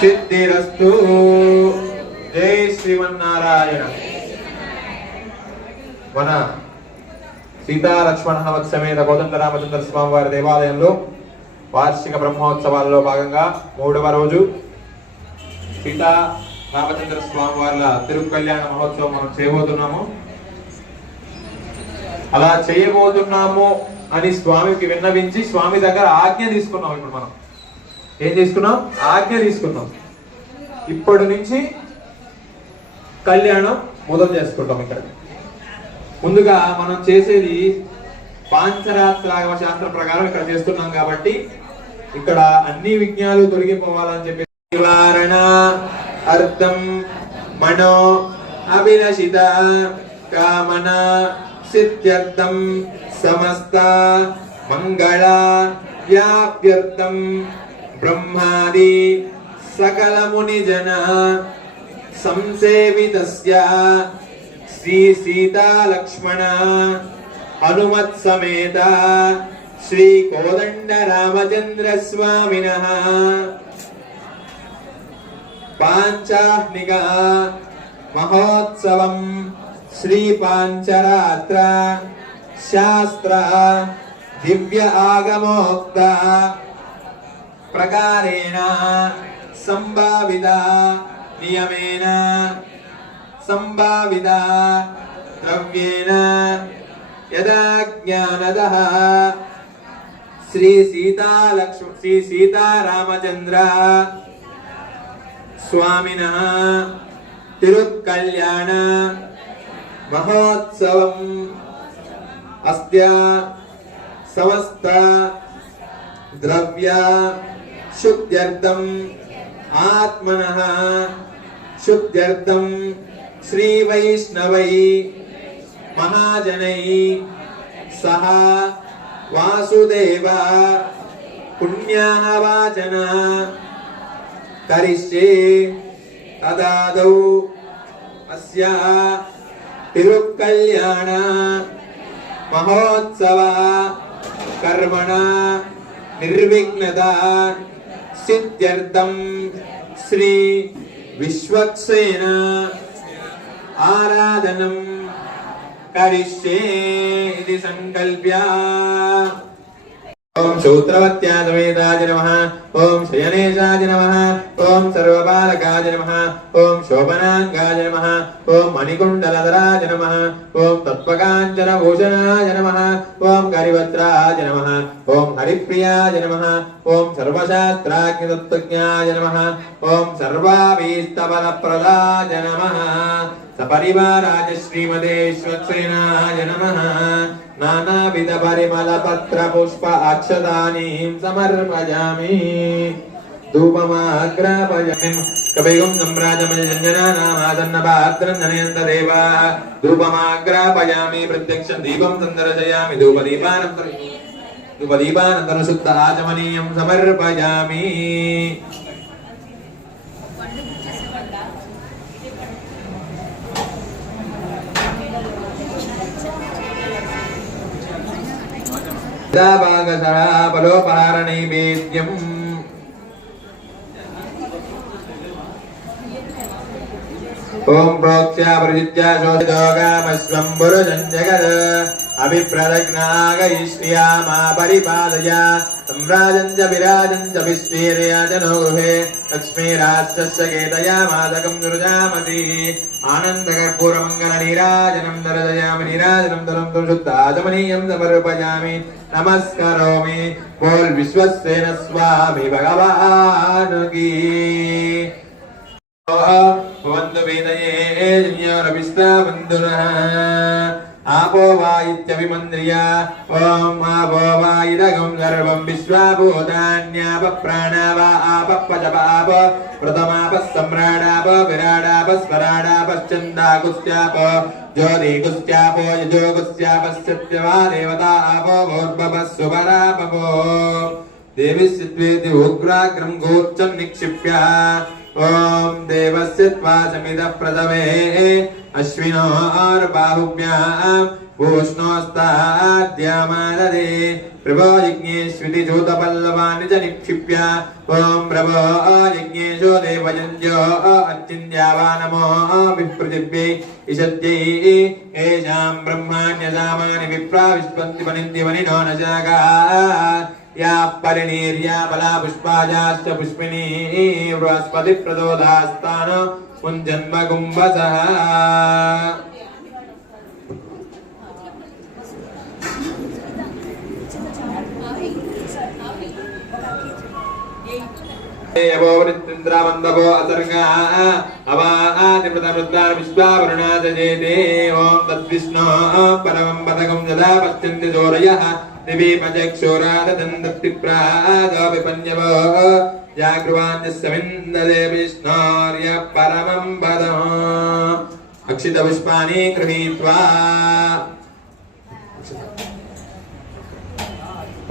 సిద్ధిరస్తు. జై శ్రీమన్నారాయణ. మన సీతా లక్ష్మణ హనుమత్ సమేత కోదండరామచంద్ర స్వామి వారి దేవాలయంలో వార్షిక బ్రహ్మోత్సవాల్లో భాగంగా 3వ రోజు సీతా రామచంద్ర స్వామి వారి తిరుకల్యాణ మహోత్సవం మనం చేయబోతున్నాము. అలా చేయబోతున్నాము అని స్వామికి విన్నవించి స్వామి దగ్గర ఆజ్ఞ తీసుకున్నాం. ఇప్పుడు మనం ఏం తీసుకున్నాం? ఆజ్ఞ తీసుకున్నాం. ఇప్పటి నుంచి కళ్యాణం మొదలు చేసుకుంటాం. ఇక్కడ ముందుగా మనం చేసేది పాంచరాత్రాగమ శాస్త్రం ప్రకారం ఇక్కడ చేస్తున్నాం కాబట్టి ఇక్కడ అన్ని విఘ్నాలు తొలగిపోవాలని చెప్పి నివారణ అర్థం మనో అభిలషిత కామన సిద్ధ్యర్థం సమస్త మంగళ వ్యాప్యర్థం బ్రహ్మాది సకల ముని జన సంసేవితస్య శ్రీ సీతా లక్ష్మణ హనుమత్ సమేత శ్రీ కోదండ రామచంద్ర స్వామినః పాంచాహ్నిక మహోత్సవం శ్రీ పాంచరాత్ర శాస్త్ర దివ్య ఆగమోక్త ప్రకారేణ సంభావిత నియమేన సంభావిత ద్రవ్యేన యదా జ్ఞానదః శ్రీ సీతారామచంద్ర స్వామినః తిరుకల్యాణ మహోత్సవం అస్య సమస్త ద్రవ్య శుద్ధ్యర్థం ఆత్మనః శుద్ధ్యర్థం శ్రీ వైష్ణవై మహాజనై సహ వాసుదేవ పుణ్యాః వాచన కరిష్యే తదాదౌ అస్య తిరుకల్యాణ మహోత్సవ కర్మణ నిర్విఘ్నత సిద్ధ్యర్థం శ్రీ విశ్వక్సేన ఆరాధనం కరిష్యే ఇది సంకల్ప్య. ఓం శూద్రవత్యా సమేతాయ నమః. ఓం శయనేశాయ నమః. ఓం సర్వపాలకాయ నమః. ఓం శోభనాంగాయ నమః. ఓం మణికుండలధరాయ నమః. ఓం తత్వకాంచన భూషణాయ నమః. ఓం కరివత్రాయ నమః. ఓం హరిప్రియాయ నమః. ఓం సర్వశాస్త్రాజ్ఞ తత్వజ్ఞాయ నమః. ఓం సర్వాభీష్టఫలప్రదాయ నమః. సపరివారాయ శ్రీమదేశ్వక్సేనాయ నమః. నానావిధ పరిమళ పత్ర పుష్ప అక్షతాని సమర్పయామి. ధూపమాగ్రాపయామి. కవిగుం సంప్రాజమజంజనానామాదన్నపాత్రం జనయంత దేవా. ధూపమాగ్రాపయామి. ప్రత్యక్షం దీపం సందర్శయామి. ధూపదీపానంతరం శుద్ధ ఆచమనీయం సమర్పయామి. ఫలోపహార నైవేద్యం. ఓం ప్రోక్ష్య ప్రజిత్య శోధితోగామస్వం పురుషం జగద్ అభిప్రదజ్ఞాగయిష్యామా పరిపాలయ. సంరాజం చ విరాజం చ విశ్వేర్యాజనో గృహే లక్ష్మీరాష్ట్రస్య కేతయామాదకం దుర్జామతి. ఆనందకర్పూరమంగళ నీరాజనం దర్శయామి. నీరాజనం దరం శుద్ధాచమనీయం సమర్పయామి. నమస్కరోమి. బోల్ విశ్వసేన స్వామి భగవాన్ కీ. భవంతు వేదయే జన్యోరవిస్తాబంధునః. ఆపో వా ఇత్యభిమంద్రియ. ఓం ఆపో వా ఇదగం సర్వం విశ్వాభూతాన్యాప ప్రాణావ ఆపపచప ఆప ప్రథమాప సమ్రాడాప విరాడాప స్వరాడాపశ్చందాకుస్యాప జ్యోతికుస్యాపో యజోగుస్యాపస్యత్యవా దేవతా ఆపో భూర్భవ సుపరాపపో. దేవిస్యత్వేతి ఉగ్రాగ్రం గోచ్చం నిక్షిప్య. ఓం దేవస్య త్వాచమిద ప్రథమే అశ్వినోర్బాహుభ్యాం भूष्णोस्ताद्यामाददे प्रभो यज्ञेष्विति जूतपल्लवानि च निक्षिप्य ॐ प्रभो यज्ञेशो देवयन्त्यो अच्चिन्त्यावा नमो विप्रतिभ्यै इषद्यै येषां ब्रह्माण्यसामानि विप्रा विश्वन्ति वनिन्दिवनिनो न जागा या परिणीर्या बला पुष्पाजाश्च पुष्पिनी बृहस्पति प्रदोदास्तान मुञ्जन्म कुम्भसः यवोवृत्तिन्द्रावन्दवो असर्गा अवादिप्रतमृद्धार विश्वावरुणादजेते ॐ तद्विष्णो परमं पदकं यदा पश्यन्ति सूरयः दिवि पचक्षुराददन्तप्तिप्रादविपन्यवो जागृवान्यस्य विन्दते विष्णोर्य परमं पदम् अक्षितपुष्पाणि गृहीत्वा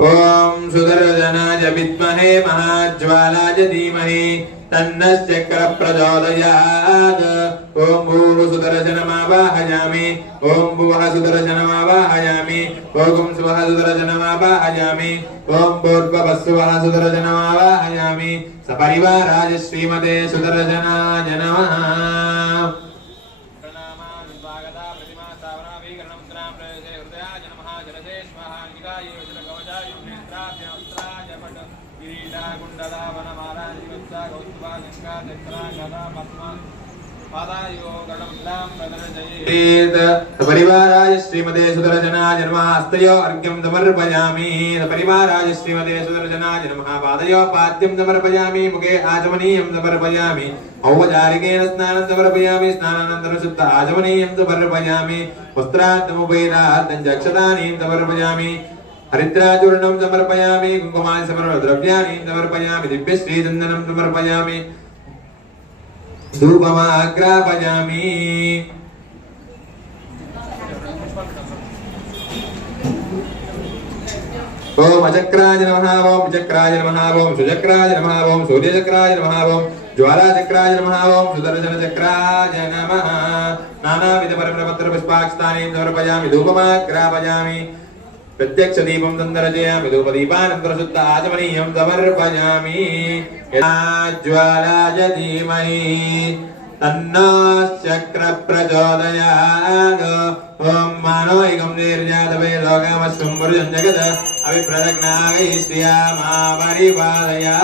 ॐ सुदर्शनाय विद्महे महाज्वालाय धीमहि तन्नश्चक्रः प्रचोदयात् ॐ भूः सुदर्शनमावाहयामि ॐ भुवः सुदर्शनमावाहयामि ॐ स्वः सुदर्शनमावाहयामि ॐ भूर्भुवः स्वः सुदर्शनमावाहयामि सपरिवाराय श्रीमते सुदर्शनाय नमः परिवाराय श्रीमते सुदर्शनाय नमः हस्तयो अर्घ्यं समर्पयामि परिवाराय श्रीमते सुदर्शनाय नमः पादयो पाद्यं समर्पयामि मुखे आचमनीयं समर्पयामि औपचारिकेन स्नानं समर्पयामि स्नानानन्तरं शुद्ध आचमनीयं समर्पयामि वस्त्रान्तमुपैराद्धं च अक्षतानि समर्पयामि हरिद्राचूर्णं समर्पयामि कुङ्कुमानि समर्पद्रव्याणि समर्पयामि दिव्यश्रीचन्दनं समर्पयामि धूपमाग्रापयामि ओम अचक्राय नमः ओम विचक्राय नमः ओम सुचक्राय नमः ओम सूर्यचक्राय नमः ओम ज्वालाचक्राय नमः ओम सुदर्शनचक्राय नमः नानाविध परमपत्र पुष्पाक्षतानि समर्पयामि धूपमाग्रापयामि प्रत्यक्ष दीपं संदर्शयामि धूपदीपानन्तरं शुद्ध आचमनीयं समर्पयामि ज्वालाय धीमहि तन्नो चक्र प्रचोदयात् ॐ मानो एकं निर्जातवे लोकमस्मिन् पुरुषं जगत् अभिप्रदग्नायै श्रियामा परिपालया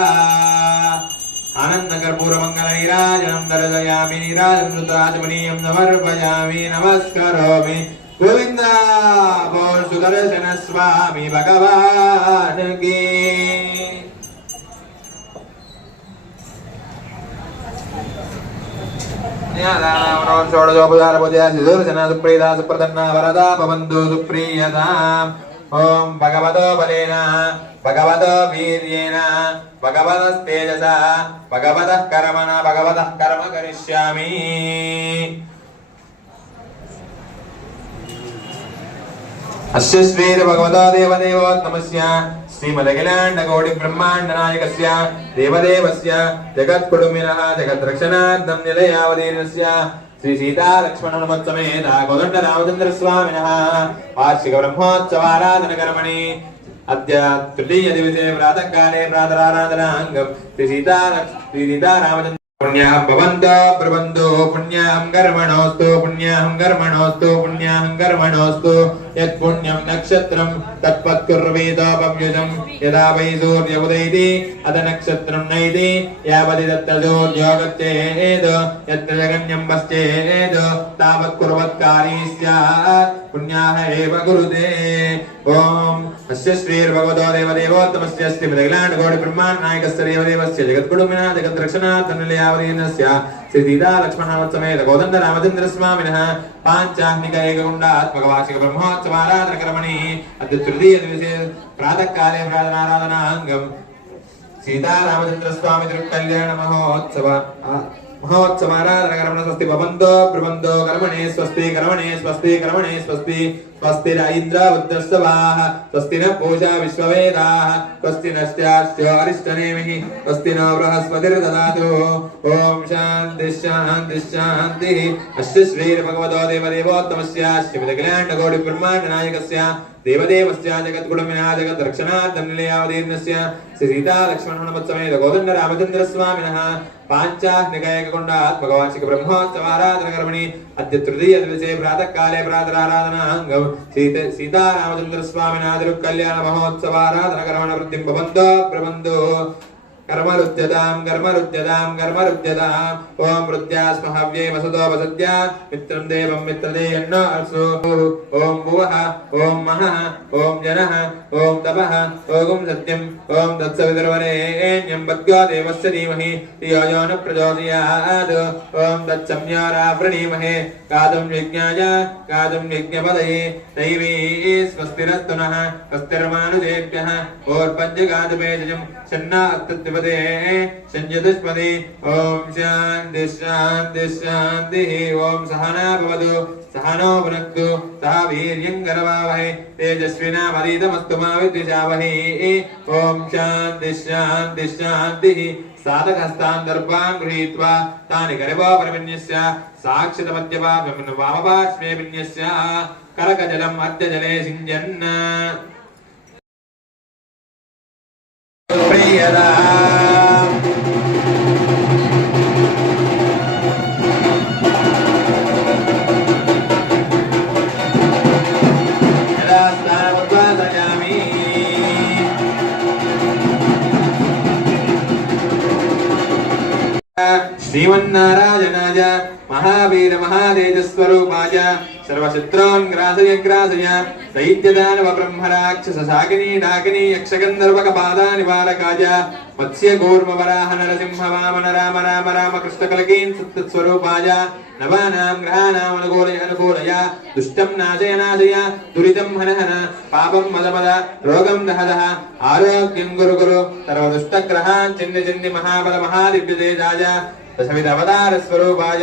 आनन्दकर्पूरमङ्गलनीराजनं दर्शयामि नीराजनं समर्पयामि नमस्करोमि गोविंद बोल सुदर्शन स्वामी भगवान की सुदर्शन सुप्रीता सुप्रसन्ना वरदा भवन्तु सुप्रीयताम् ओम भगवतो बलेन भगवतो वीर्येण भगवतस्तेजसा भगवतः कर्मणा भगवतः कर्म करिष्यामि अस्य श्रीर भगवतो देवदेवोत्तमस्य श्रीमदखिलाण्डकोटि ब्रह्माण्ड नायकस्य देवदेवस्य जगत्कुटुम्बिनः जगद्रक्षणार्थं निलयावतीर्णस्य श्री सीता लक्ष्मण हनुमत्समेत कोदण्ड रामचन्द्र स्वामिनः वार्षिक ब्रह्मोत्सवाराधन कर्मणि अद्य तृतीय दिवसे प्रातःकाले प्रातराराधनाङ्गं श्री सीता रामचन्द्र पुण्यां भवन्तो प्रबन्धो पुण्यां कर्मणोऽस्तु पुण्यां कर्मणोऽस्तु पुण्यां कर्मणोऽस्तु यत्पुण्यं नक्षत्रं तत्पत्कुर्वीतोपव्युजं यदा वै सूर्य उदयति अथ नक्षत्रं नैति यावति तत्र सूर्यो गच्छेत् यत्र जगन्यं पश्येत् तावत् कुर्वत्कारी स्यात् पुण्याः एव कुरुते ओम अस्य श्रीर्भगवतो देवदेवोत्तमस्य श्रीमदखिलाण्डकोटि ब्रह्माण्ड नायकस्य देवदेवस्य जगत्कुटुम्बिनः जगद्रक्षणार्थनिलयावतीर्णस्य श्री सीता लक्ष्मणसमेत कोदण्ड रामचन्द्र स्वामिनः पाञ्चाह्निक एककुण्डात्मक वार्षिक ब्रह्मोत्सवाराधन कर्मणि अद्य तृतीय दिवसे प्रातःकाले प्रातराराधनाङ्गं सीता रामचन्द्र स्वामी तिरुकल्याण महोत्सवाराधन कर्मणि स्वस्ति भवन्तो ब्रुवन्तो कर्मणे स्वस्ति कर्मणे स्वस्ति कर्मणे स्वस्ति स्वस्ति न इन्द्र वृद्धस्वाः स्वस्ति न पूषा विश्ववेदाः स्वस्ति नस्त्यास्यो अरिष्टनेमिः स्वस्ति नो बृहस्पतिर्ददातु ॐ शान्तिः शान्तिः शान्तिः अस्य श्रीर्भगवतो देवदेवोत्तमस्य श्रीमदखिलाण्डकोटिब्रह्माण्डनायकस्य देवदेवस्य जगद्गुणमिना जगद्रक्षणार्थं निलयावतीर्णस्य श्री सीता लक्ष्मण हनुमत्समेत गोदण्ड रामचन्द्रस्वामिनः पाञ्चाह्निकैककुण्डात् भगवार्षिक ब्रह्मोत्सवाराधनकर्मणि अद्य तृतीय दिवसे प्रातःकाले प्रातराराधनाङ्गं सीता रामचन्द्रस्वामिनः तिरुकल्याण महोत्सवाराधनकर्मण वृद्धिं भवन्तो प्रबन्धो कर्मरुद्यतां ओम रुद्यास्महव्ये वसुतो वसद्या मित्रं देवं मित्रदेयन्नो अर्सु ओम भुवः ओम महः ओम जनः ओम तपः ओम सत्यं ओम तत्सवितुर्वरेण्यं भर्गो देवस्य धीमहि धियो यो न प्रचोदयात् ओम तत्संज्ञा प्रणीमहे गातुं यज्ञपदये दैवी स्वस्तिरस्तु नः स्वस्तिर्मानुषेभ्यः ओर्पञ्चगातुपेजं शन्ना अत्तद्विपदे संयतस्पदे ओम शान्ति शान्ति शान्तिः ओम सहना भवतु सहनो भुनक्तु सह वीर्यं करवावहै तेजस्विनावधीतमस्तु मा विद्विषावहै ओम शान्ति शान्ति शान्तिः साधकस्तान् दर्भां गृहीत्वा तानि करवोपरिविन्यस्य साक्षितमद्यपानं वामपार्श्वे विन्यस्य करकजलम् अर्धजले सिञ्चन् प्रियदा श्रीमन्नारायणाय महावीर महातेजस्वरूपाय सर्वशत्रून् ग्रासय ग्रासय दैत्यदानव ब्रह्मराक्षस शाकिनी डाकिनी यक्षगन्धर्वकपादा निवारकाय मत्स्य कूर्म वराह नरसिंह वामन राम राम राम कृष्णकलकीन् सत्तस्वरूपाय नवानां ग्रहाणाम् अनुकूलय दुष्टं नाशय नाशय दुरितं हन हन पापं मद मद रोगं दह दह आरोग्यं गुरु गुरु सर्वदुष्टग्रहान् चिन्नि चिन्नि महाबल महादिव्यतेजाय दशविधावतार स्वरूपाय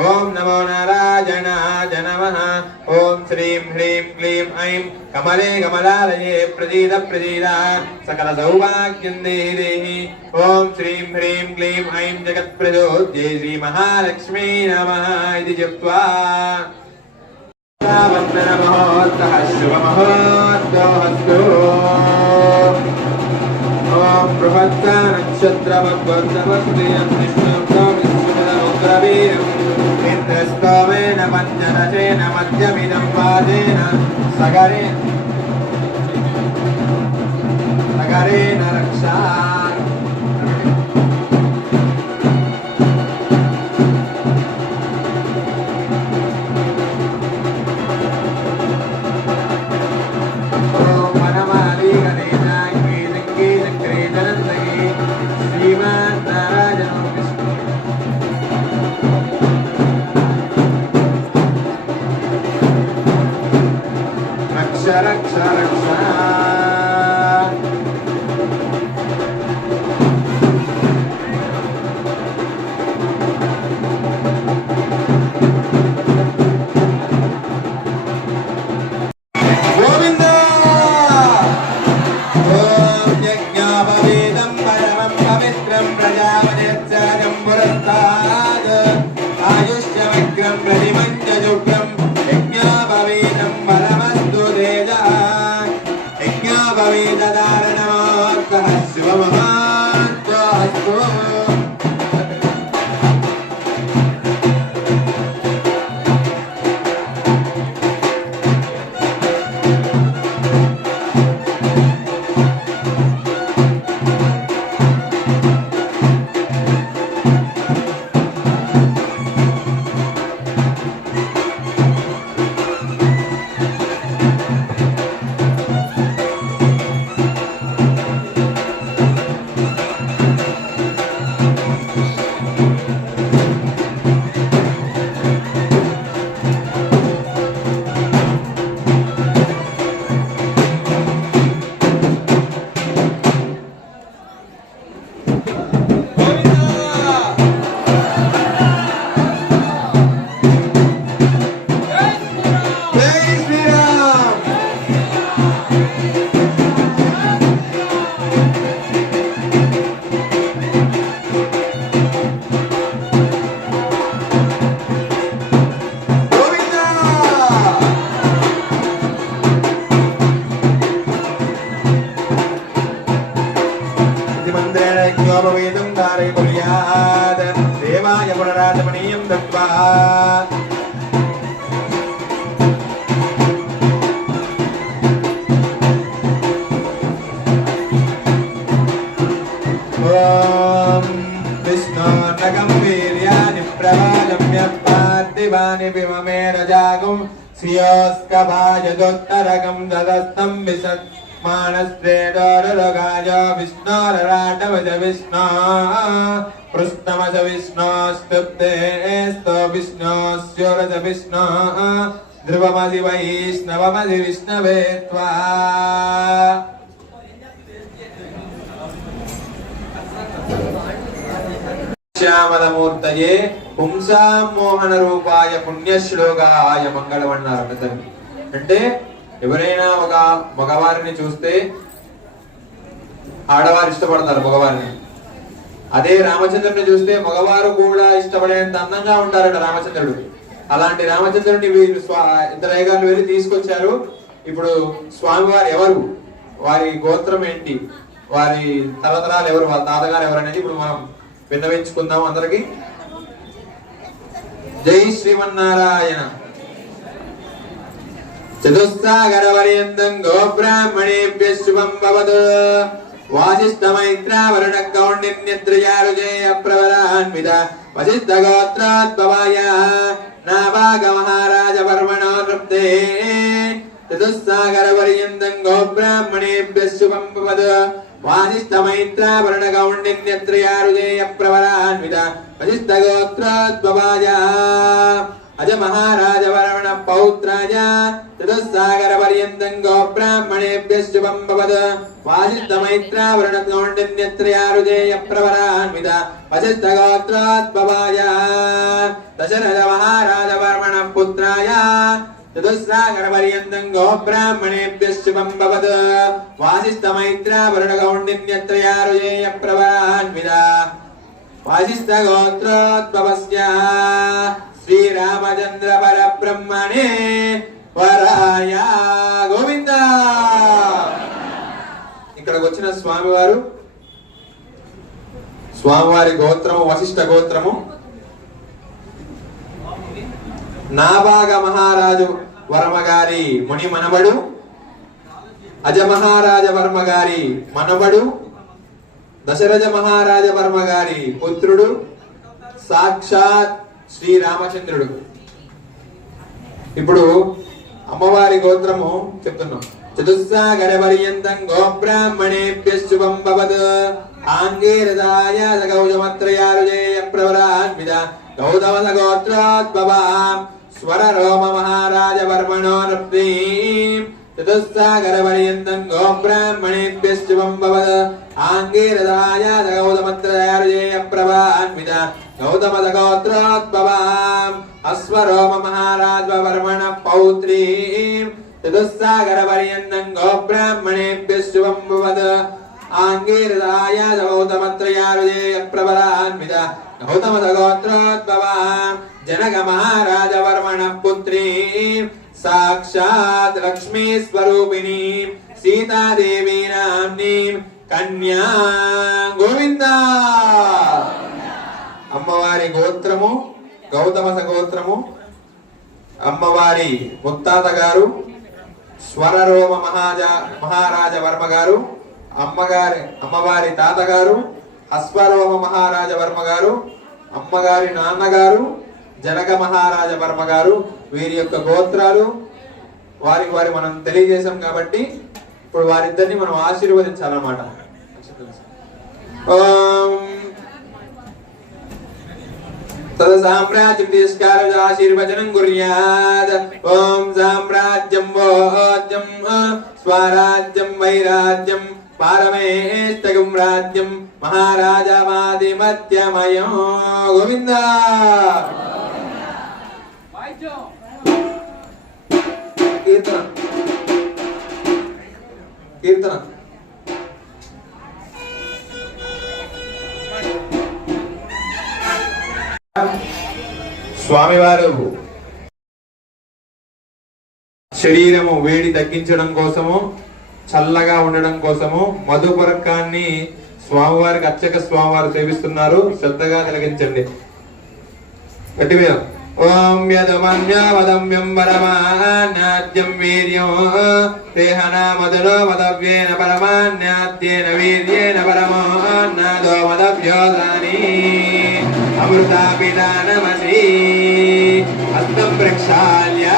ओम नमो नारायणाय नमः ओम श्रीं ह्रीं क्लीं ऐं कमले कमलालये प्रसीद प्रसीद सकल सौभाग्यं देहि देहि ओम श्रीं ह्रीं क्लीं ऐं जगत्प्रचोद्ये श्री महालक्ष्मी नमः इति जप्त्वा वन्दनमहोत्तः शुभमहोत्तमस्तु ओम बृहत्ता नक्षत्रमद्वर्तवस्तेयं इन्द्रस्तोमेन पञ्चदशेन मध्यमिदं पादेन सगरेण रक्षा మంత్రేణ యజ్ఞోపవేదం ధారయకుర్యాత్ దేవాయ పునరాజమనీయం దత్వా ఓం విష్ణోర్నగం వీర్యాని ప్రవాజమ్య పార్థివాని విమమేన జాగం శ్రియోస్కభాజదోత్తరకం దదస్తం విశత్ మానస్త్రేదోరగాయ విష్ణోరరాటవజ విష్ణో పృష్ణమజ విష్ణోస్తుప్తేస్తో విష్ణోస్యోరజ విష్ణో ధ్రువమది వైష్ణవమది విష్ణవే త్వా శ్యామలమూర్తయే పుంసామోహన రూపాయ పుణ్యశ్లోకాయ మంగళం అన్నారు తల్లి. అంటే ఎవరైనా ఒక మగవారిని చూస్తే ఆడవారు ఇష్టపడతారు మగవారిని. అదే రామచంద్రుడిని చూస్తే మగవారు కూడా ఇష్టపడేంత అందంగా ఉంటారట రామచంద్రుడు. అలాంటి రామచంద్రుడిని వీరు ఇద్దరు అయ్యగారులు వెళ్ళి తీసుకొచ్చారు. ఇప్పుడు స్వామివారు ఎవరు, వారి గోత్రం ఏంటి, వారి తరతరాలు ఎవరు, వాళ్ళ తాతగారు ఎవరు అనేది ఇప్పుడు మనం విన్నవించుకుందాం అందరికి. జై శ్రీమన్నారాయణ. చతుస్సాగరపర్యంతం గోబ్రాహ్మణేభ్యః శుభం భవతు. వాసిష్ఠమైత్రావరుణ కౌండిన్యత్రయారుజేయ ప్రవరాన్విత వసిష్ఠ గోత్రోద్భవాయ నాభాగ మహారాజ వర్మణో నృప్తే. చతుస్సాగరపర్యంతం గోబ్రాహ్మణేభ్యః శుభం భవతు. వాసిష్ఠమైత్రావరుణ కౌండిన్యత్రయారుజేయ ప్రవరాన్విత వసిష్ఠ గోత్రోద్భవాయ అజ మహారాజ వర్మణ పౌత్రాయ. చతుస్సాగర పర్యంతం గోబ్రాహ్మణేభ్యః శుభం భవతు. వాసిష్ఠమైత్రావరుణ కౌండిన్యత్రయారుజేయ ప్రవరాన్విత వసిష్ఠ గోత్రోద్భవాయ దశరథ మహారాజ వర్మణ పుత్రాయ. చతుస్సాగర పర్యంతం గోబ్రాహ్మణేభ్యః శుభం భవతు. వాసిష్ఠమైత్రావరుణ కౌండిన్యత్రయారుజేయ ప్రవరాన్విత వాసిష్ఠ గోత్రోద్భవస్య శ్రీరామచంద్ర పరబ్రహ్మణే వరాయ గోవింద. ఇక్కడికి వచ్చిన స్వామివారు, స్వామివారి గోత్రము వశిష్ఠ గోత్రము. నాభాగ మహారాజు వర్మ గారి ముని మనవడు, అజ మహారాజ వర్మ గారి మనవడు, దశరథ మహారాజ వర్మ గారి పుత్రుడు, సాక్షాత్ శ్రీరామచంద్రుడు. ఇప్పుడు అమ్మవారి గోత్రము చెప్తున్నాం. చతుస్సాగర పర్యంతం గోబ్రాహ్మణేభ్యః శుభం భవతు. ఆంగీరదాయ గౌతమత్రయారుజేయ ప్రవరాన్విత గౌతమ గోత్రోద్భవాం స్వర రోమ మహారాజ వర్మణో నృప్తి. చతుస్సాగర పర్యంతం గోబ్రాహ్మణేభ్యః శుభం భవతు. ఆంగీరదాయ గౌతమత్రయారుజేయ ప్రవరాన్విత గౌతమ గోత్రోద్భవాం అశ్వరోమ మహారాజ వర్మణ పౌత్రీ. చతుస్సాగర పర్యంతం గోబ్రాహ్మణేభ్యః శుభం భవతు. ఆంగీరదాయ గౌతమత్రయారుజేయ ప్రవరాన్విత గౌతమ గోత్రోద్భవాం జనక మహారాజ వర్మణ పుత్రీ. సాక్షాత్ లక్ష్మీ స్వరూపిణి సీతాదేవి నామ్ని కన్యా గోవింద. అమ్మవారి గోత్రము గౌతమ గోత్రము. అమ్మవారి ముత్తాత గారు స్వరరోమ మహారాజ వర్మ గారు. అమ్మవారి తాతగారు అశ్వరోమ మహారాజ వర్మ గారు. అమ్మగారి నాన్నగారు జనక మహారాజ వర్మ గారు. వీరి యొక్క గోత్రాలు వారి మనం తెలియజేశాం కాబట్టి ఇప్పుడు వారిద్దరిని మనం ఆశీర్వదించాలన్నమాట. తద సామ్రాజ్యం ఆశీర్వచనం కుర్యాద్. ఓం సామ్రాజ్యం భోజ్యం స్వరాజ్యం వైరాజ్యం పారమేష్టకం రాజ్యం మహారాజమాదిమత్యమయం గోవింద. కీర్తన కీర్తన స్వామివారు శరీరము వేడి తగ్గించడం కోసము, చల్లగా ఉండడం కోసము మధుపర్కాన్ని స్వామివారికి అర్చక స్వామివారు సేవిస్తున్నారు, శ్రద్ధగా కలిగించండి. గట్టి మీద ఓం యదమన్యవదమ్యం పరమాన్యాద్యం వీర్యం దేహనా మదలో మదవ్యేన పరమాన్యాద్యేన వీర్యేన పరమాన్నాదో మదవ్యోదాని అమృతాపిదానమసి హస్తం ప్రక్షాళ్య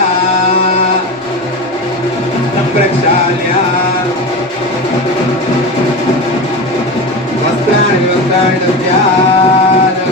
వస్త్రాణి వస్త్రాణి దద్యాత్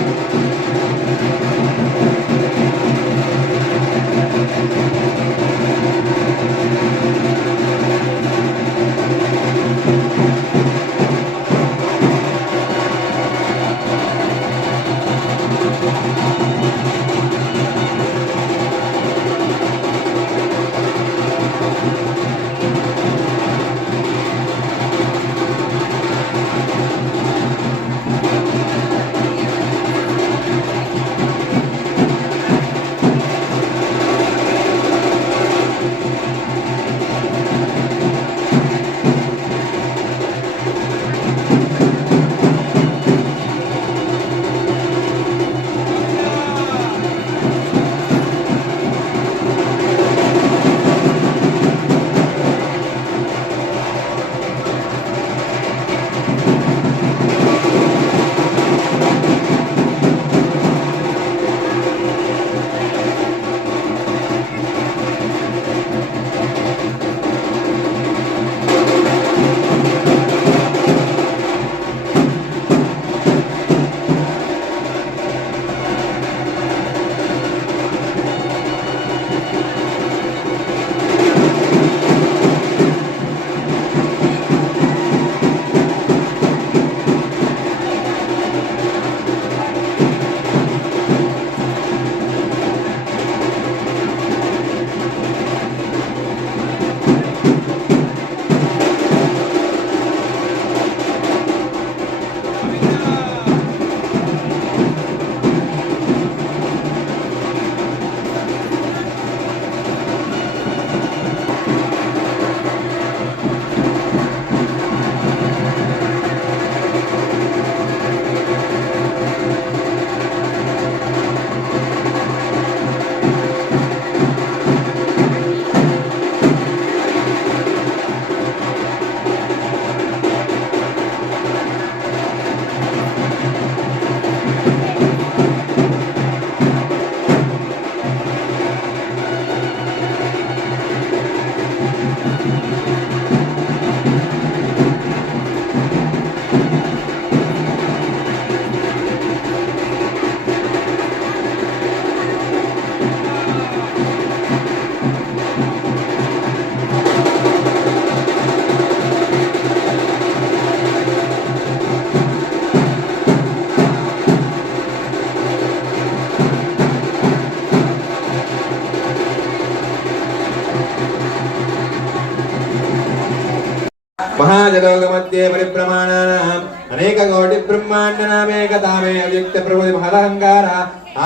महाजलोकमध्ये परिभ्रमाणानाम् अनेककोटि ब्रह्माण्डनामेकतामे अव्यक्त प्रभुति महदहङ्कारः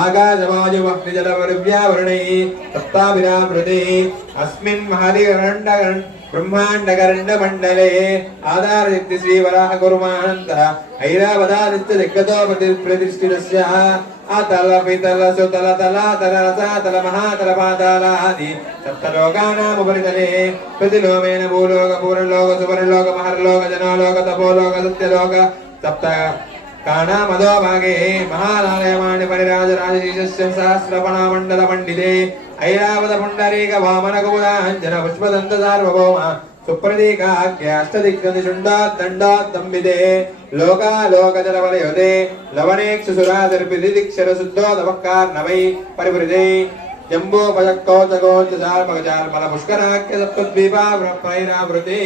आकाशवायुवह्निजलपरिव्यावरणैः सप्ताभिरावृतैः अस्मिन् महदिगण्डगण् ब्रह्माण्डगण्डमण्डले आधारशक्ति श्रीवराह गुरुमानन्तः ऐरावतादित्य जगतोपतिप्रतिष्ठितस्य अतल पितल सुतल तलातल रसातल महातल पातालादि सप्तलोकानाम् उपरितले प्रतिलोमेन भूलोक पूर्णलोक सुवर्लोक महर्लोक जनोलोक तपोलोक सत्यलोक सप्त कानामधोभागे महानालयमाणि परिराजराजशीशस्य सहस्रपणामण्डलमण्डिते ऐरावत पुण्डरीक वामन कुमुदाञ्जन पुष्पदन्त सार्वभौम सुप्रतीकाख्याष्टदिग्गजशुण्डाद्दण्डाद्दम्बिते लोकालोकजलवलयुते लवणेक्षुसुरादर्पिदिक्षरशुद्धोदवक्कारनवै परिवृते जम्बोपजक्कौचकोचजाल्मगजाल्मलपुष्कराख्य सप्तद्वीपा प्रैरावृते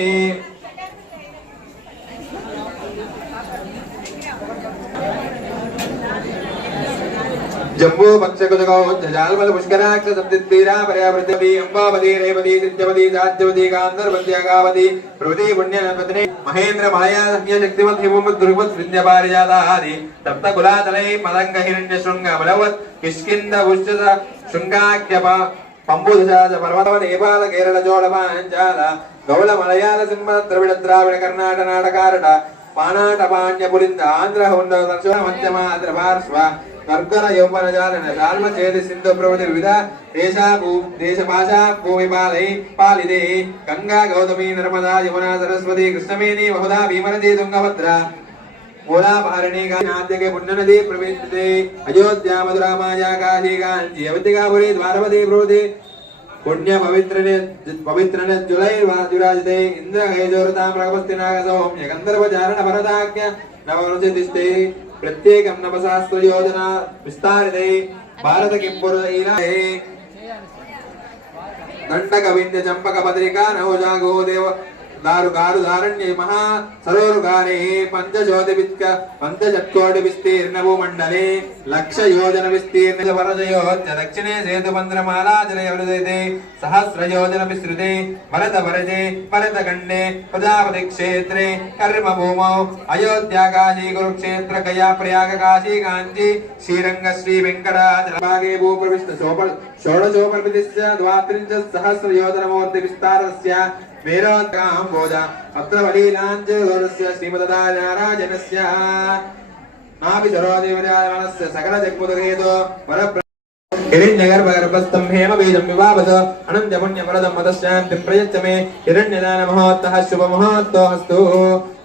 जम्बो पक्षकुजगौ जजालमल पुष्कराक्ष सप्तद्वीरा पर्यावृतवती अंबावती रेवती सिद्धवती साध्यवती गांधर्वती अगावती प्रभृति पुण्यनपत्नी महेंद्र माया संज्ञ शक्तिमत् हिमवत् दुर्गवत् विद्यापारिजाता आदि सप्त कुलातले पतंग हिरण्य शृंग बलवत् किष्किंद उच्चस शृंगाख्यप पंबुदशाच पर्वत नेपाल केरल चोळ पांचाल गौड़ मलयाल सिंह द्रविड़ कर्नाटक नाटकारट पानाटपाण्य पुलिंद आंध्र हुंड दर्शन मध्यम आंध्र पार्श्व कर्कर यौवन जालन शाल्म चेति सिंधु प्रवृत्ति विविध देश भाषा भूमि पालिदे गंगा गौतमी नर्मदा यमुना सरस्वती कृष्णवेणी बहुधा भीमनदी तुंगभद्रा मूलापहरणी नाद्य के पुण्य नदी प्रवृत्ति अयोध्या मधुरा माया काशी कांची अवतिकापुरी द्वारवती प्रवृत्ति पुण्य पवित्र जुलै वाजुराजते इंद्र गैजोरता प्रगपस्ति नागसौम्य गंधर्व चारण भरताख्य नवरुचितिष्ठे प्रत्येकं नवशास्त्र योजना विस्तारिते भारत किंपुरैलाहे दंडक विंध्य चंपक बद्रिका नवजागो देव दारु गारु धारण्य महा सरोरुगारे पंचज्योतिवित्क पंचचकोटि विस्तीर्ण भूमंडले लक्ष योजन विस्तीर्ण वरजयो दक्षिणे सेतुबंध्रमाला जलयवृते सहस्र योजन विस्तृते भरत वरजे भरत खंडे प्रजापति क्षेत्रे कर्म भूमौ अयोध्या काशी कुरुक्षेत्र गया प्रयाग काशी कांची श्रीरंग श्री वेंकटाचलभागे भूप्रविष्ट षोडशोपरिमितिस्य द्वात्रिंशत् सहस्र योजन मूर्ति विस्तारस्य वेरोत्कां बोधा अत्र वलीलाञ्चलस्य श्रीमददानाराजनस्य नाभि सरोदेवराजनस्य सकल जगमुदहेतो वर हिरण्यगर्भगर्भस्थं हेम बीजं विवावद अनन्त पुण्यफलदं मदशान्तिं प्रयच्छ मे हिरण्यदान महोत्तः शुभमुहूर्तोऽस्तु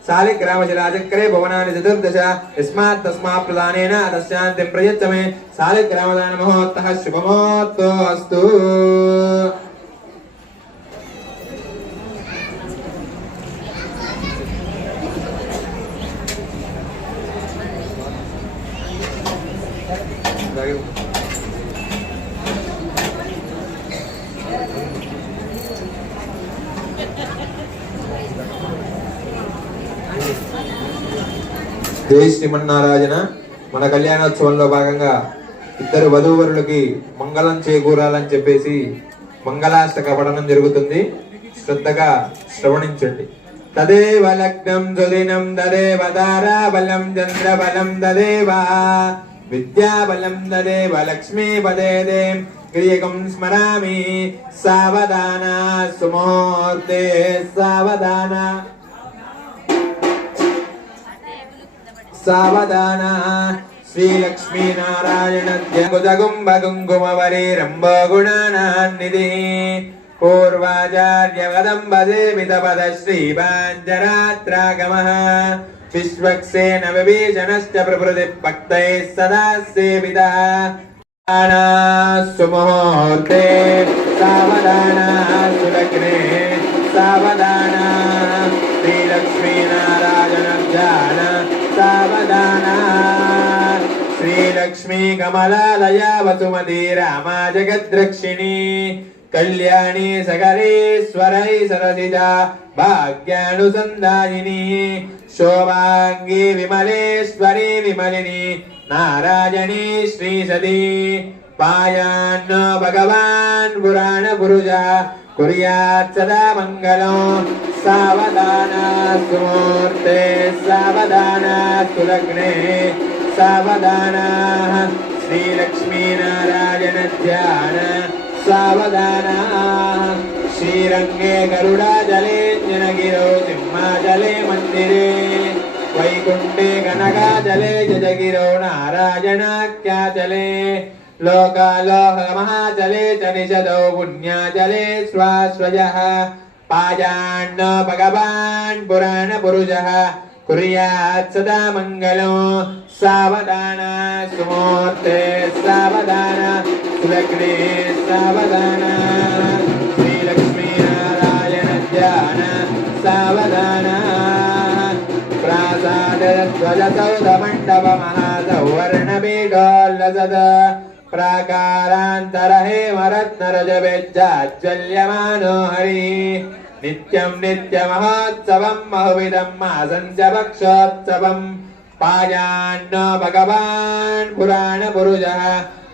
सालिग्रामशिलाचक्रे भुवनानि चतुर्दश यस्मात् तस्मात् प्रदानेन तस्यान्तिं प्रयच्छ मे सालिग्रामदान महोत्तः शुभमुहूर्तोऽस्तु జై శ్రీమన్నారాయణ. మన కళ్యాణోత్సవంలో భాగంగా ఇద్దరు వధూవరులకి మంగళం చేకూరాలని చెప్పేసి మంగళాష్టక పఠనం జరుగుతుంది. శ్రద్ధగా శ్రవణించండి. తదేవ లగ్నం సుదినం తదేవ తారాబలం చంద్రబలం తదేవ విద్యాబలం తదేవ లక్ష్మీపదే క్రియకం స్మరామి సావధాన సుముహూర్తే సావధాన సావధాన శ్రీ లక్ష్మీ నారాయణ కుంభ కుంకుమవరి రంభ గుణానాన్నిధి పూర్వాచార్య వదంబదేమిత పద శ్రీపాంచరాత్రాగమ విశ్వక్సేన విభీషణశ్చ ప్రకృతి భక్తైః సదా సేవితః సుముహూర్తే సావధాన సులగ్నే సావధాన శ్రీ లక్ష్మీ నారాయణ ధ్యాన సావధాన శ్రీ లక్ష్మీ కమలాలయ వసుమతి రామా జగద్రక్షిణి కళ్యాణి సకలేశ్వరై సరసిజా భాగ్యానుసందాయిని శోభాంగి విమలేశ్వరి విమలిని నారాయణి శ్రీ సతీ పాయాన్ భగవాన్ పురాణ పురుష కుర్యాత్ సదా మంగళం సావధాన సుమూర్తే సావధాన సులగ్నే సావధాన శ్రీ లక్ష్మీ నారాయణ ధ్యాన సావధాన శ్రీరంగే గరుడాచలేంజనగిరౌ సింహాచలే మందిరే వైకుంఠే కనకాచలే జజగిరౌ నారాయణాఖ్యాచలే లోకాలోక మహాచలే చ నిషదౌ పుణ్యాచలే శ్వాశ్వజః పాయాన్న భగవాన్ పురాణ పురుషః కుర్యాత్ సదా మంగళం సావధాన సుమూర్తే సావధాన సులగ్నే సావధాన శ్రీ లక్ష్మీ నారాయణ ధ్యాన సావధాన ప్రాసాద ధ్వజ సౌధ మండప మహాసౌవర్ణ పీఠోల్లసద ప్రాకారాంతర హేమరత్న రజబెజ్జాజ్వల్యమానో హరి నిత్యం నిత్య మహోత్సవం మహువిధం మాసంచ భక్షోత్సవం పాయాన్న భగవాన్ పురాణ పురుషః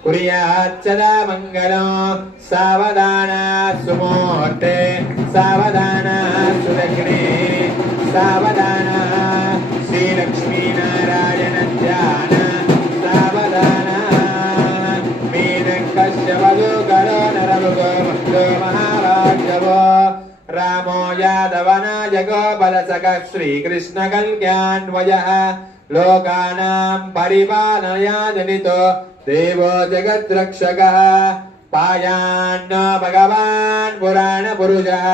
కుర్యాత్ సదా మంగళం సావధాన సుమూర్తే సావధాన సులగ్నే సావధాన శ్రీ లక్ష్మీ నారాయణ ధ్యాన సావధాన మీనకశ్యవదో కరో నరముగో మహారాజవో రామో యాదవనాయకో బలసక रक्षकः श्रीकृष्ण कल्याण्वयः लोकानां परिपालया जनितो देवो जगद्रक्षकः पायान्न भगवान् पुराणपुरुषः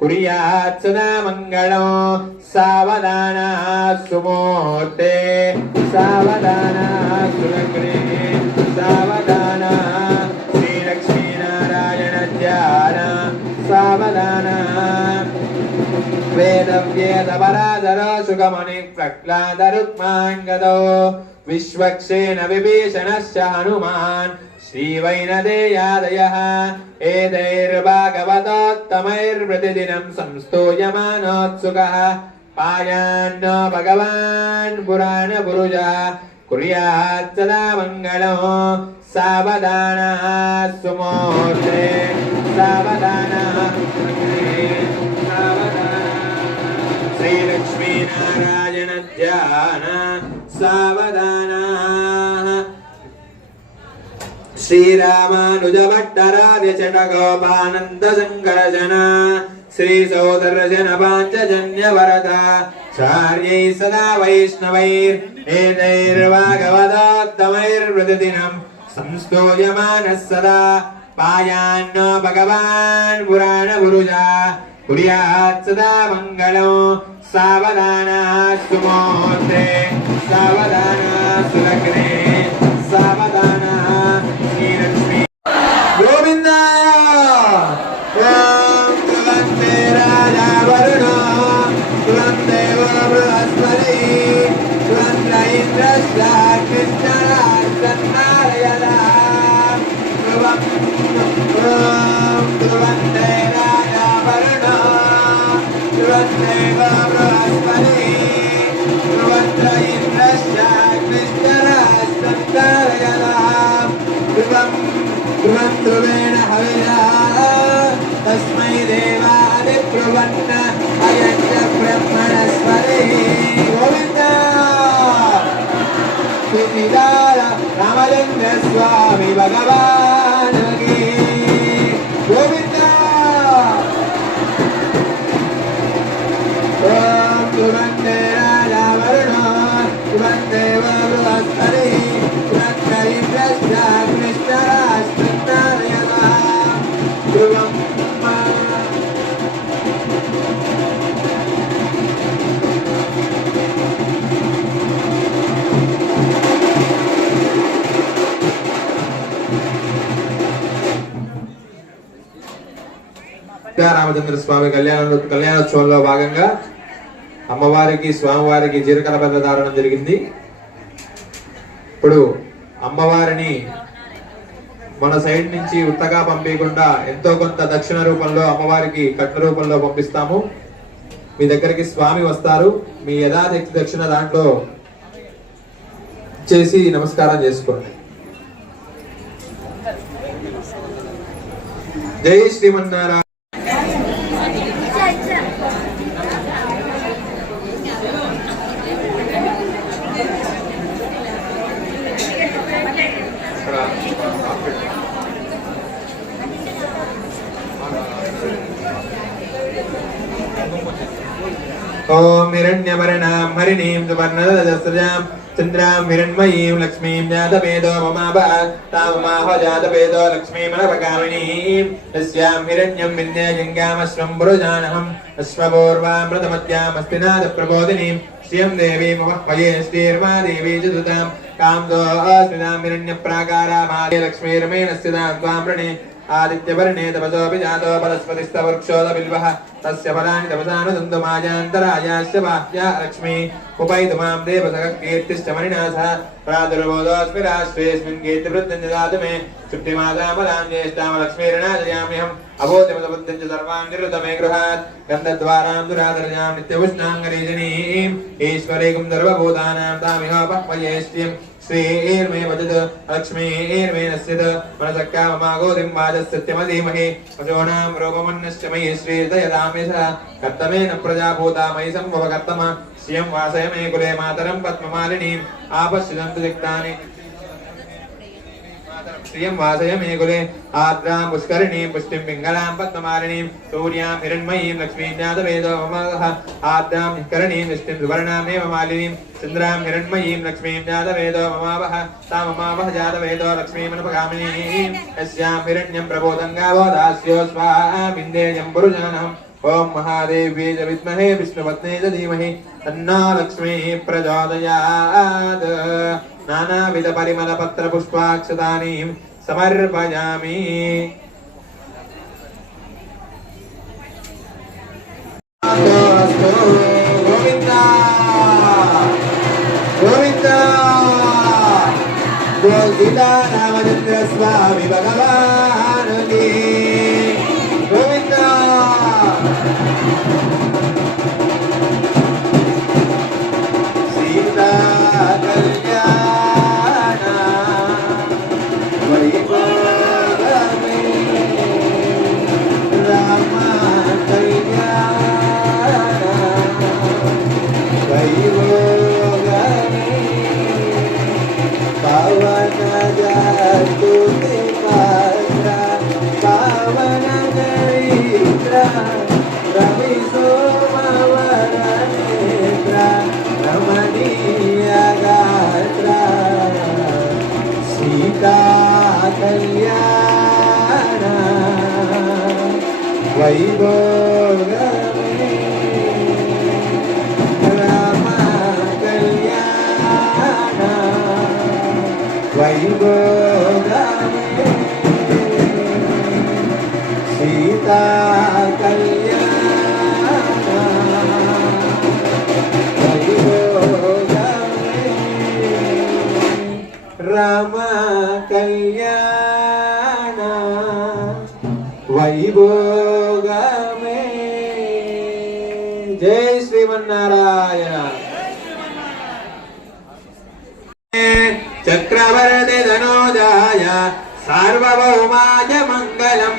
कुर्यात् सदा मङ्गलो सावधाना सुमूर्ते सावधाना सुलग्ने सावधाना श्रीलक्ष्मीनारायण ध्यान सावधाना वेदव्येदपराधरो सुगमणि प्रह्लादरुक्माङ्गदो विश्वक्षेण विभीषणश्च हनुमान् श्रीवैनदेयादयः एतैर्भागवतोत्तमैर्प्रतिदिनं संस्तूयमानोत्सुकः पायान्न भगवान् पुराणपुरुषः कुर्यात् सदा मङ्गलो सावधानः सुमूर्ते सावधानः श्रीलक्ष्मीनारायण ध्यान सावधानः श्रीरामानुज भट्टराज चटगोपानंद संकर्षण श्री सौदर्शन पांचजन्य वरदा चार्यै सदा वैष्णवैर् एतैर्भागवतोत्तमैर्प्रतिदिनं संस्तूयमानः सदा पायान्न भगवान् पुराणपुरुषः कुर्यात् सदा मङ्गलो सावधानः सुमूर्ते सावधानः सुलग्ने सावधानः गोविंद ओम तुलंते राजा वरुणो तुलंदेव बृहस्पति तुलंत इंद्रश्चाग्निश्चरास्तन्नारयदा ओम तुलंते राजा वरुणो तुलंदेव बृहस्पति तुलंत इंद्रश्चाग्निश्चरास्तन्नारयदा ध्रुवेण हविषा तस्मै देवादिब्रुवन्न अयञ्च ब्रह्मणस्पतिः गोविन्द श्रीनिदान रामलिंग स्वामी भगवान् की गोविन्द ओम तुरन्ते राजा वरुणो तुरन्तेव बृहस्पतिः तुरन्त इंद्रश्चाग्निश्चरास्तन्नारयदा ध्रुवम् రామచంద్ర స్వామి కళ్యాణోత్సవంలో భాగంగా అమ్మవారికి స్వామివారికి జీలకర్ర బెల్ల దారణం జరిగింది. ఇప్పుడు అమ్మవారిని మన సైడ్ నుంచి ఉత్తగా పంపించకుండా ఎంతో కొంత దక్షిణ రూపంలో అమ్మవారికి కట్న రూపంలో పంపిస్తాము. మీ దగ్గరికి స్వామి వస్తారు, మీ యథాశక్తి దక్షిణ దాంట్లో చేసి నమస్కారం చేసుకోండి. జై శ్రీమన్నారాయణ. ओम हिरण्यवर्णां हरिणीं सुवर्णरजस्रजां चन्द्रां हिरण्मयीं लक्ष्मीं जातवेदो ममाभा ताममाहो जातवेदो लक्ष्मीमनपकामिनीं तस्यां हिरण्यं विन्याजङ्गामश्वं पुरुषानहम् अश्वपूर्वामृतमद्यामस्तिनाथप्रबोधिनीं श्रियं देवीमवह्मये श्रीर्मा देवी चतुतां कामदो अस्मितां हिरण्यप्राकारामादे लक्ष्मीर्मेणस्थितां त्वां वृणे आदित्यवर्णे तपसोऽपि जातो वनस्पतिस्तवृक्षोदबिल्वः तस्य फलानि तपसानुदन्तमायान्तरायाश्च बाह्या लक्ष्मी उपैतु मां देवसखकीर्तिश्च मणिनाथः प्रादुर्बोधोऽस्मि राष्ट्रेऽस्मिन् कीर्तिवृत्तिं ददातु मे शुक्तिमातामलां ज्येष्ठां लक्ष्मीर्णाजयाम्यहम् अबोधिमतबुद्धिं च सर्वां निरुतमे गृहात् गन्धद्वारां दुरादर्यां नित्यपुष्णाङ्गरीजनीम् ईश्वरीकुं सर्वभूतानां तामिहोपह्वये श्रियम् श्रीर्मे वजत लक्ष्मीर्मे नश्चित मनसक्का ममागोदिं वाजस्सत्यमधीमहि पशूनां रूपमन्नश्च मयि श्रीर्दयदामेशः कर्तमेन प्रजाभूता मयि सम्भव कर्तम श्रियं वासय मे कुले मातरं पद्ममालिनीम् आपश्यन्तु दिक्तानि श्रियं वासय मे कुले आद्रां पुष्करिणीं पुष्टिं पिङ्गलां पद्ममालिनीं सूर्यां हिरण्मयीं लक्ष्मीं ज्ञातवेदो ममः आद्रां निष्करणीं निष्टिं सुवर्णामेव मालिनीं चन्द्रां हिरण्मयीं लक्ष्मीं ज्ञातवेदो ममावह सा ममावह जातवेदो लक्ष्मीमनुपगामिनीं यस्यां हिरण्यं प्रबोधङ्गावो दास्यो स्वामिन्देयं पुरुषाणम् ओम महादेव्यै च विद्महे विष्णुपत्न्यै च धीमहि तन्नो लक्ष्मीः प्रचोदयात् नानाविध परिमल पत्र पुष्पाक्षतानीं समर्पयामि गोविन्दा गोविन्दा गोविन्दा रामचन्द्र स्वामी भगवान् की गोविन्दा सीता कल्याण वैभोगमे राम कल्याण वैभोगमे पावन जगतुते पात्रा पावन चरित्रा रवि सोमवर नेत्रा रमणीय गात्रा सीता कल्याण वैभोगमे राम कल्याण वैभोगमे सीता कल्याण वैभोगमे राम कल्याण वैभोगमे जय श्रीमन्नारायण चक्रवर्ति धनोजाय सार्वभौमाय मंगलम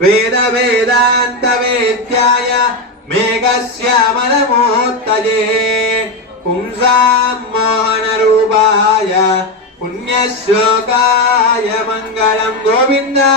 वेद वेदांत वेद्याय मेघश्यामलमूर्तये पुंसां मोहनरूपाय पुण्यश्लोकाय मंगलम गोविन्दा